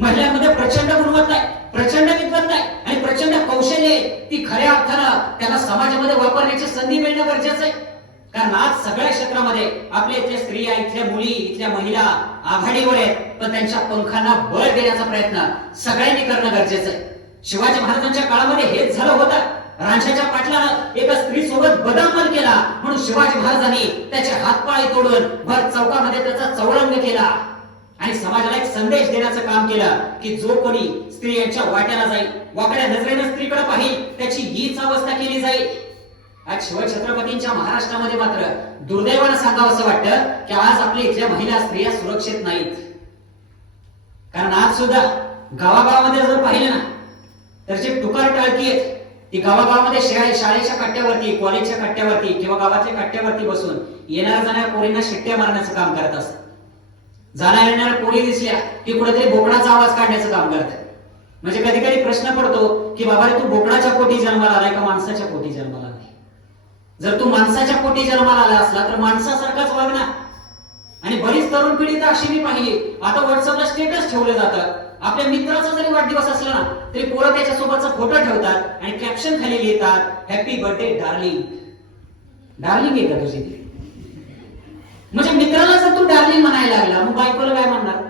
महिलांमध्ये प्रचंड गुणवत्ता आहे प्रचंड विद्वत्ता आहे आणि प्रचंड कौशल्य आहे. ती खऱ्या अर्थानं त्यांना समाजामध्ये वापरण्याची संधी मिळणं गरजेचं आहे. कारण आज सगळ्या क्षेत्रामध्ये आपल्या इथल्या स्त्रिया इथल्या मुली इथल्या महिला आघाडीवर आहेत पण त्यांच्या पंखांना बळ देण्याचा प्रयत्न सगळ्यांनी करणं गरजेचं आहे. शिवाजी महाराजांच्या काळामध्ये हेच झालं होतं. रांशाच्या पाटलानं एका स्त्री सोबत बदामन केला म्हणून शिवाजी महाराजांनी त्याचे हातपाय तोडून भर चौकामध्ये त्याचा चौरंग केला. आणि समाजाला एक संदेश देण्याचं काम केलं की जो कोणी स्त्रियांच्या वाट्याला जाईल वाकड्या नजरेनं स्त्रीकडे पाहिल त्याची हीच अवस्था केली जाईल. आज शिवछत्रपतींच्या महाराष्ट्रामध्ये मात्र दुर्दैवानं सांगावं असं वाटतं की आज आपल्या इथल्या महिला स्त्रिया सुरक्षित नाहीत. कारण आज सुद्धा गावागावामध्ये जर पाहिलं ना तर जे टुकार टाळकी आहेत ती गावागावामध्ये शाळेच्या कट्ट्यावरती कॉलेजच्या कट्ट्यावरती किंवा गावाच्या कट्ट्यावरती बसून येणाऱ्या जाणाऱ्या पोरींना शिट्ट्या मारण्याचं काम करत असतात. जाणार येणाऱ्या कोणी दिसल्या की कुठेतरी बोकडाचा आवाज काढण्याचं काम करतात म्हणजे कधी कधी प्रश्न पडतो की बाबा रे तू बोकडाच्या पोटी जन्माला आलाय का माणसाच्या पोटी जन्माला आलाय? जर तू माणसाच्या पोटी जन्माला आला असला तर माणसासारखाच वाग ना. आणि बरीच तरुण पिढी तर अशी मी पाहिली. आता व्हॉट्सअपला स्टेटस ठेवले जातात आपल्या मित्राचा जरी वाढदिवस असला ना तरी पोरं त्याच्यासोबतचा फोटो ठेवतात आणि कॅप्शन खाली लिहितात हॅपी बर्थडे डार्लिंग डार्लिंग आहे का तुझी? म्हणजे मित्राला जर तू डार्लिंग म्हणायला लागला मग बायकोला काय म्हणणार?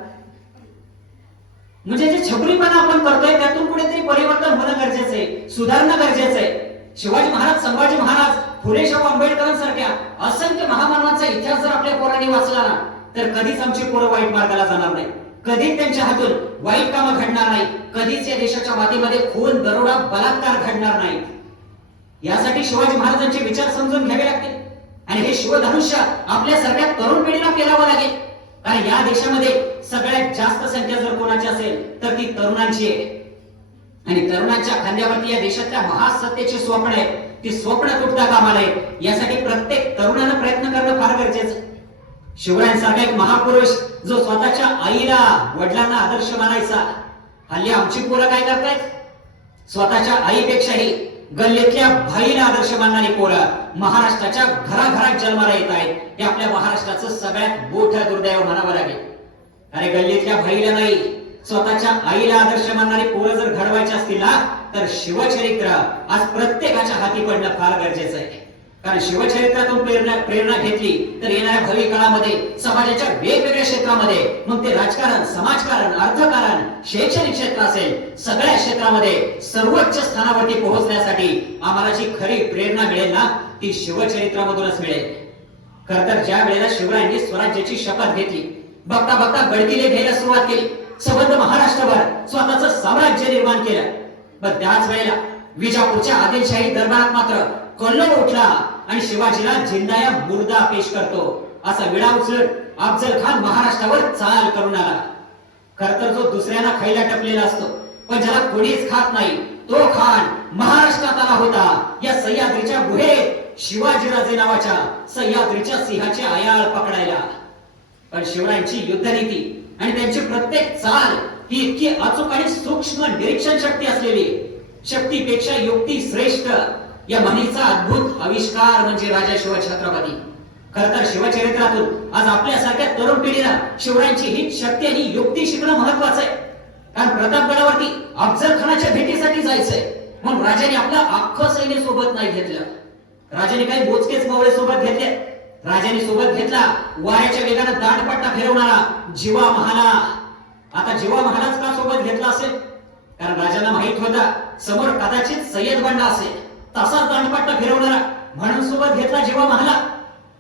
म्हणजे जे छपरीपणा आपण करतोय त्यातून कुठेतरी परिवर्तन होणं गरजेचं आहे सुधारणं गरजेचं आहे. शिवाजी महाराज संभाजी महाराज फुले शाहू आंबेडकरांसारख्या असंख्य महामानवांचा इतिहास जर आपल्या पोरांनी वाचला ना तर कधीच आमची पोरं वाईट मार्गाला जाणार नाही. कधीच त्यांच्या हातून वाईट कामं घडणार नाही. कधीच या देशाच्या वादीमध्ये खून दरोडा बलात्कार घडणार नाही. यासाठी शिवाजी महाराजांचे विचार समजून घ्यावे लागतील. आणि हे शिवधनुष्य सगळ्या तरुण पिढीला पेलावं लागेल. कारण या देशामध्ये सगळ्यात जास्त संख्या जर कोणाची असेल तर ती तरुणांची आहे. आणि तरुणांच्या खांद्यावरती या देशातल्या महासत्तेचे स्वप्न आहे. ती स्वप्न तुटता कामा नये यासाठी प्रत्येक तरुणानं प्रयत्न करणं फार गरजेचं शिवरायांसारखा एक महापुरुष जो स्वतःच्या आईला वडिलांना आदर्श मानायचा हल्ली आमची पोरं काय करतायत? स्वतःच्या आईपेक्षाही गल्लीतल्या भाईला आदर्श मानणारी पोरं महाराष्ट्राच्या घराघरात जन्माला येत आहेत. हे आपल्या महाराष्ट्राचं सगळ्यात मोठं दुर्दैव म्हणावं लागेल. अरे गल्लीतल्या भाईला नाही स्वतःच्या आईला आदर्श मानणारी पोरं जर घडवायची असतील ना तर शिवचरित्र आज प्रत्येकाच्या हाती पडणं फार गरजेचं आहे. कारण शिवचरित्रातून प्रेरणा प्रेरणा घेतली तर येणाऱ्या भावी काळामध्ये समाजाच्या वेगवेगळ्या क्षेत्रामध्ये मग ते राजकारण समाजकारण अर्थकारण शैक्षणिक क्षेत्र असेल सगळ्या क्षेत्रामध्ये सर्वोच्च स्थानावरती पोहोचण्यासाठी आम्हाला जी खरी प्रेरणा मिळेल ना ती शिवचरित्रामधूनच मिळेल. खर तर ज्या वेळेला शिवरायांनी स्वराज्याची शपथ घेतली बघता बघता गळतीने घ्यायला सुरुवात केली संबंध महाराष्ट्रभर स्वतःच साम्राज्य निर्माण केलं. पण त्याच वेळेला विजापूरच्या आदिलशाही दरबारात मात्र कल्लोळ उठला. आणि शिवाजीला जिंदाया मुर्दा पेश करतो. असा विडा उचलत अफजल खान महाराष्ट्रावर चाल करून आला. खर तर जो दुसऱ्यांना खायला टपलेला असतो पण ज्याला कोणीच खात नाही तो खान महाराष्ट्रात आला होता. या सह्याद्रीच्या गुहेत शिवाजीराजे नावाच्या सह्याद्रीच्या सिंहाचे आयाळ पकडायला. पण शिवरायांची युद्धनीती आणि त्यांची प्रत्येक चाल ही इतकी अचूक आणि सूक्ष्म निरीक्षण शक्ती असलेली शक्तीपेक्षा युक्ती श्रेष्ठ. या म्हणीचा अद्भुत आविष्कार म्हणजे राजा शिवछत्रपती खर तर शिवचरित्रातून आज आपल्यासारख्या तरुण पिढीला शिवरायांची ही शक्ती आणि युक्ती शिकणं महत्वाचं आहे. कारण प्रतापगडावरती अफजल खानाच्या भेटीसाठी जायचंय. म्हणून राजाने आपलं अख्खं सैन्य सोबत नाही घेतलं. राजाने काही मोजकेच मावळे सोबत घेतले. राजाने सोबत घेतला वाऱ्याच्या वेगानं दाटपट्टा फिरवणारा जीवा महाला. आता जीवा महाराज का सोबत घेतला असेल? कारण राजाला माहीत होता समोर कदाचित सय्यद बंडा असेल. तसाच दांडपट्टा फिरवणारा म्हणून सोबत घेतला जेव्हा महाला.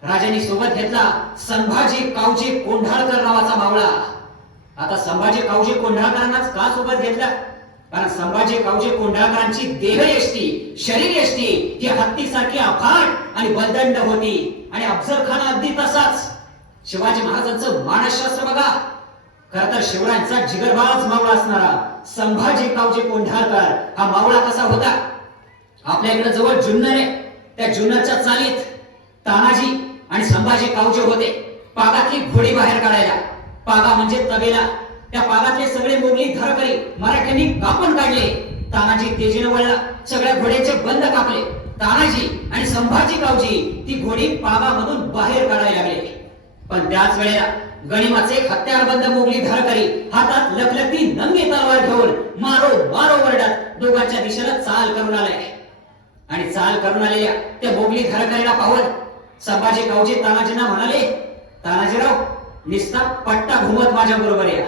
राजाने सोबत घेतला संभाजी कावजी कोंढाळकर नावाचा मावळा. आता संभाजी कावजी कोंढाळकरांनाच का सोबत घेतला? कारण संभाजी कावजी कोंढाळकरांची देह यष्टी शरीर यष्टी ही हत्तीसारखी अफाट आणि बलदंड होती. आणि अफजल खान अगदी तसाच. शिवाजी महाराजांचं मानसशास्त्र बघा. खर तर शिवरायांचा जिगरबाज मावळा असणारा संभाजी कावजी कोंढाळकर हा मावळा कसा होता? आपल्या इकडे जवळ जुन्नर आहे. त्या जुन्नरच्या चालीत तानाजी आणि संभाजी कावचे होते. पागातली घोडी बाहेर काढायला. पागा म्हणजे तबेला. त्या पागातले सगळे मोगली धरकरी मराठ्यांनी कापून काढले. तानाजी तेजीने वळला. सगळ्या घोड्याचे बंद कापले. तानाजी आणि संभाजी कावजी ती घोडी पागामधून बाहेर काढायला लागले. पण त्याच वेळेला गणिमाचे हत्यारबंद मोगली धारकरी हातात लखलखती नंगी तलवार घेऊन मारो मारो वरडत दोघांच्या दिशेला चाल करून आलाय आणि चाल करून आलेल्या त्या बोगली धारकरीला पाहून संभाजी कावजी तानाजींना म्हणाले तानाजीराव निस्ता पट्टा घुमत माझ्या बरोबर या.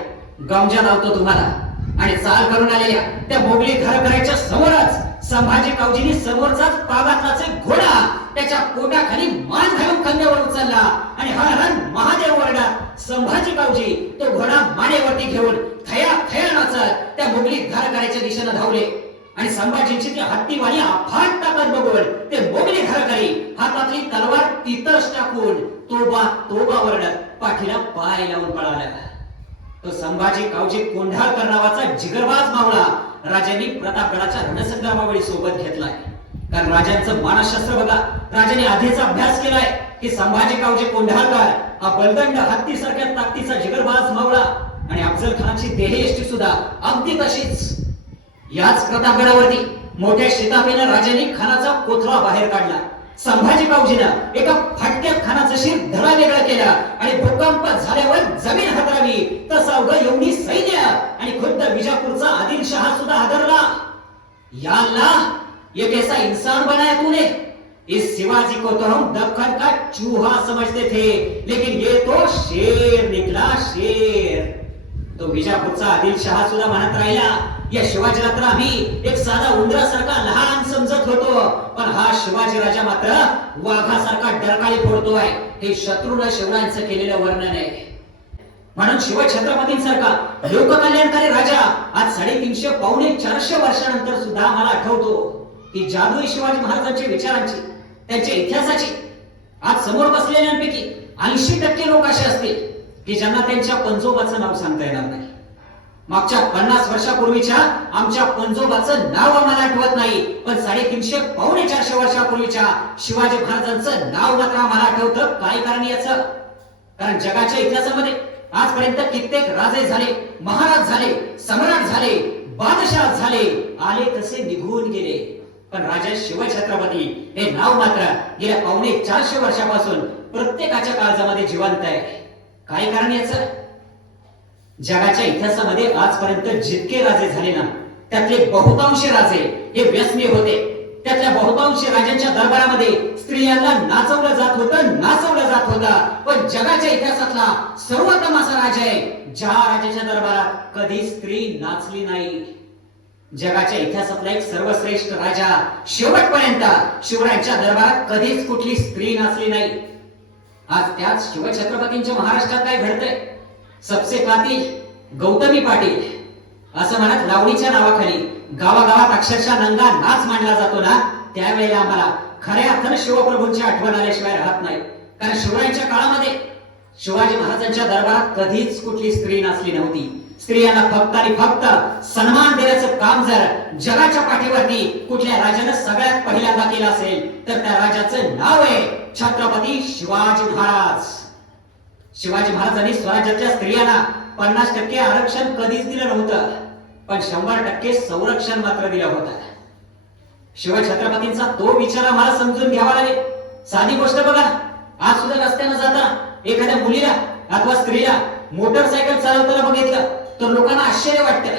गमजा लावतो तुम्हाला. आणि चाल करून आलेल्या त्या बोगली धारकऱ्याच्या समोरच संभाजी कावजींनी समोरचाच पागातलाचे घोडा त्याच्या पोटाखाली मान घालून खांद्यावर उचलला. आणि हर हर महादेव वरडा. संभाजी कावजी तो घोडा मानेवरती घेऊन थया थया नाचत त्या बोगली धारकऱ्याच्या दिशेनं धावले. आणि संभाजींची ती हत्तीवाणी अफाट ताकद बघून ते मोगली धारकरी हातातली तलवार तिथंच टाकून तोबा तोबा वरडत पाठीला पाय लावून पळाला तो संभाजी कावजी कोंढाळकर नावाचा जिगरबाज मावळा राजांनी प्रतापगडाच्या रणसंग्रामावेळी सोबत घेतलाय. कारण राजांचं मानसशास्त्र बघा राजाने आधीच अभ्यास केलाय की संभाजी कावजी कोंढाळकर हा बलदंड हत्तीसारख्या ताकदीचा जिगरबाज मावळा. आणि अफजल खानाची देहयष्टी सुद्धा अगदी तशीच. याच प्रतापगडावरती मोठ्या शिताफीनं राजांनी खानाचा कोथळा बाहेर काढला. संभाजी बाबूजीनं एका फाटक्या खानाचं शिर धडा वेगळा केला आणि भूकंप झाल्यावर जमीन हातरावी तसं अवघं एवढी सैन्य आणि खुद्द विजापूरचा आदिलशहा सुद्धा हादरला. या एक ये कैसा इंसान बनाया तूने इस शिवाजी को तो हम दक्कन का चूहा समझते थे लेकिन ये तो शेर निकला शेर. तो विजापूरचा आदिलशहा सुद्धा म्हणत राहिला या शिवाजीला तर आम्ही एक साधा उंदरासारखा लहान समजत होतो. पण हा शिवाजी राजा मात्र वाघासारखा डरकाळी फोडतोय. हे शत्रूला शिवरायांचं केलेलं वर्णन आहे. म्हणून शिव छत्रपतींसारखा लोककल्याणकारी राजा आज साडेतीनशे पावणे चारशे वर्षानंतर सुद्धा आम्हाला आठवतो. की जादुई शिवाजी महाराजांच्या विचारांची त्यांच्या इतिहासाची आज समोर बसलेल्यांपैकी ऐंशी टक्के लोक असे असतील की ज्यांना त्यांच्या पंजोबाचं नाव सांगता येणार नाही. मागच्या पन्नास वर्षापूर्वीच्या आमच्या पंजोबाचं नाव आम्हाला आठवत नाही पण साडेतीनशे पावणे चारशे वर्षापूर्वीच्या शिवाजी महाराजांचं नाव मात्र आम्हाला आठवतं. काय कारण याचं? कारण जगाच्या इतिहासामध्ये आजपर्यंत कित्येक राजे झाले महाराज झाले सम्राट झाले बादशाह झाले आले तसे निघून गेले. पण राजा शिवछत्रपती हे नाव मात्र गेल्या पावणे चारशे वर्षापासून प्रत्येकाच्या काळजामध्ये जिवंत आहे. काय कारण याचं? जगाच्या इतिहासामध्ये आजपर्यंत जितके राजे झाले ना त्यातले बहुतांश राजे हे व्यसनी होते. त्यातल्या बहुतांश राजांच्या दरबारामध्ये स्त्रियांना नाचवलं जात होतं नाचवलं जात होतं. पण जगाच्या इतिहासातला सर्वोत्तम असा राजा आहे ज्या राजाच्या दरबारात कधी स्त्री नाचली नाही. जगाच्या इतिहासातला एक सर्वश्रेष्ठ राजा शेवटपर्यंत शिवरायांच्या दरबारात कधीच कुठली स्त्री नाचली नाही. आज त्याच शिवछत्रपतींच्या महाराष्ट्रात काय घडतंय? सबसे कातील गौतमी पाटील. असं म्हणत लावणीच्या नावाखाली गावागावात अक्षरशः नंगा नाच मांडला जातो ना त्यावेळेला आम्हाला खऱ्या अर्थानं शिवप्रभूंची आठवण आल्याशिवाय राहत नाही. कारण शिवरायांच्या काळामध्ये शिवाजी महाराजांच्या दरबारात कधीच कुठली स्त्री नाचली नव्हती. स्त्रियांना फक्त आणि फक्त सन्मान देण्याचं काम जर जगाच्या पाठीवरती कुठल्या राजानं सगळ्यात पहिल्यांदा केलं असेल तर त्या राजाचं नाव आहे छत्रपती शिवाजी महाराज. शिवाजी महाराजांनी स्वराज्याच्या स्त्रियांना पन्नास टक्के आरक्षण कधीच दिलं नव्हतं पण शंभर टक्के संरक्षण मात्र दिलं होतं. शिवछत्रपतींचा तो विचार आम्हाला समजून घ्यावा लागेल. साधी गोष्ट बघा आज सुद्धा रस्त्यानं जाताना एखाद्या मुलीला अथवा स्त्रीला मोटरसायकल चालवताना बघितलं तर लोकांना आश्चर्य वाटतं.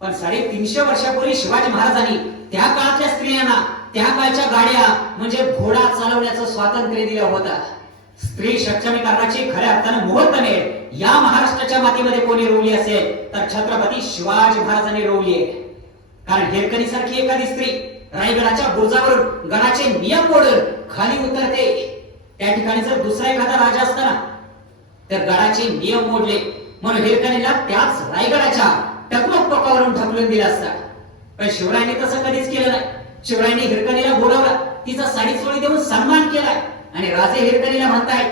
पण साडेतीनशे वर्षापूर्वी शिवाजी महाराजांनी त्या काळातल्या स्त्रियांना त्या काळच्या गाड्या म्हणजे घोडा चालवण्याचं स्वातंत्र्य दिलं होतं. स्त्री सक्षमीकरणाची खऱ्या अर्थानं मुहूर्तमे या महाराष्ट्राच्या मातीमध्ये कोणी रोवली असेल तर छत्रपती शिवाजी महाराजांनी रोवली आहे कारण हिरकणी सारखी एखादी स्त्री रायगडाच्या बुर्जावरून गडाचे नियम मोडून खाली उतरते. त्या ठिकाणी जर दुसरा एखादा राजा असताना तर गडाचे नियम मोडले. म्हणून हिरकणीला त्याच रायगडाच्या टकमक टोकावरून ढकलून दिला असता. पण शिवरायांनी तसं कधीच केलं नाही. शिवरायांनी हिरकणीला बोलावला. तिचा साडी चोळी देऊन सन्मान केलाय. आणि राजे हिरकणीला म्हणताय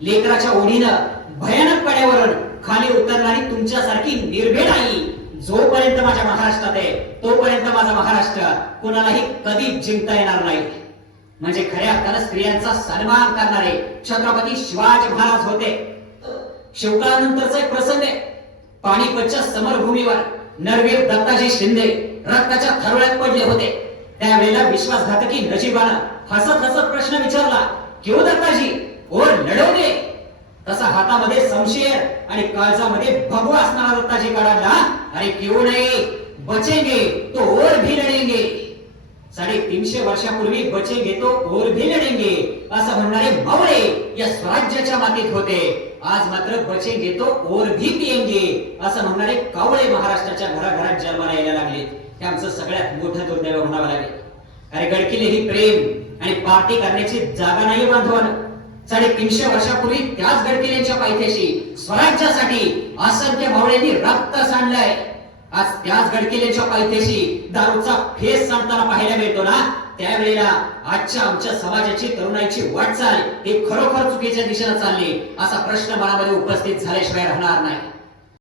लेकराच्या ओढीनं भयानक कड्यावरून खाली उतरणारी तुमच्यासारखी निर्भेड आई जोपर्यंत माझ्या महाराष्ट्रात आहे तोपर्यंत माझा महाराष्ट्र कोणालाही कधी जिंकता येणार नाही. म्हणजे खऱ्या अर्थानं स्त्रियांचा सन्मान करणारे छत्रपती शिवाजी महाराज होते. शिवकाळानंतरचा एक प्रसंग आहे. पाणीपतच्या समरभूमीवर नरवीर दत्ताजी शिंदे रक्ताच्या थरोळ्यात पडले होते. त्यावेळेला विश्वासघातकी नजीबानं हसत हसत प्रश्न विचारला क्यों दत्ताजी ओर लढोगे तसा हातामध्ये संशय आणि काळजामध्ये भगवा असणारा दत्ताजी काढाला अरे क्यों नाही बचेंगे तो और भी लढेंगे. साडेतीनशे वर्षापूर्वी बचेंगे तो और भी लढेंगे असं म्हणणारे मावळे या स्वराज्याच्या मातीत होते. आज मात्र बचेंगे तो और भी पियेंगे असं म्हणणारे कावळे महाराष्ट्राच्या घराघरात जन्माला यायला लागले हे आमचं सगळ्यात मोठं दुर्दैव म्हणावं लागेल. अरे गडकिल्ले ही प्रेम आणि पार्टी करण्याची जागा नाही बांधवन. साडेतीनशे वर्षापूर्वी त्याच गडकिल्यांच्या पायथ्याशी स्वराज्यासाठी असंख्य मावळ्यांनी रक्त सांडलंय. आज त्याच गडकिल्ल्याच्या पायथ्याशी दारूचा फेस सांडताना पाहायला मिळतो ना? त्यावेळेला आजच्या आमच्या समाजाची तरुणाईची वाटचाल ही खरोखर चुकीच्या दिशेनं चालली असा प्रश्न मनामध्ये उपस्थित झाल्याशिवाय राहणार नाही.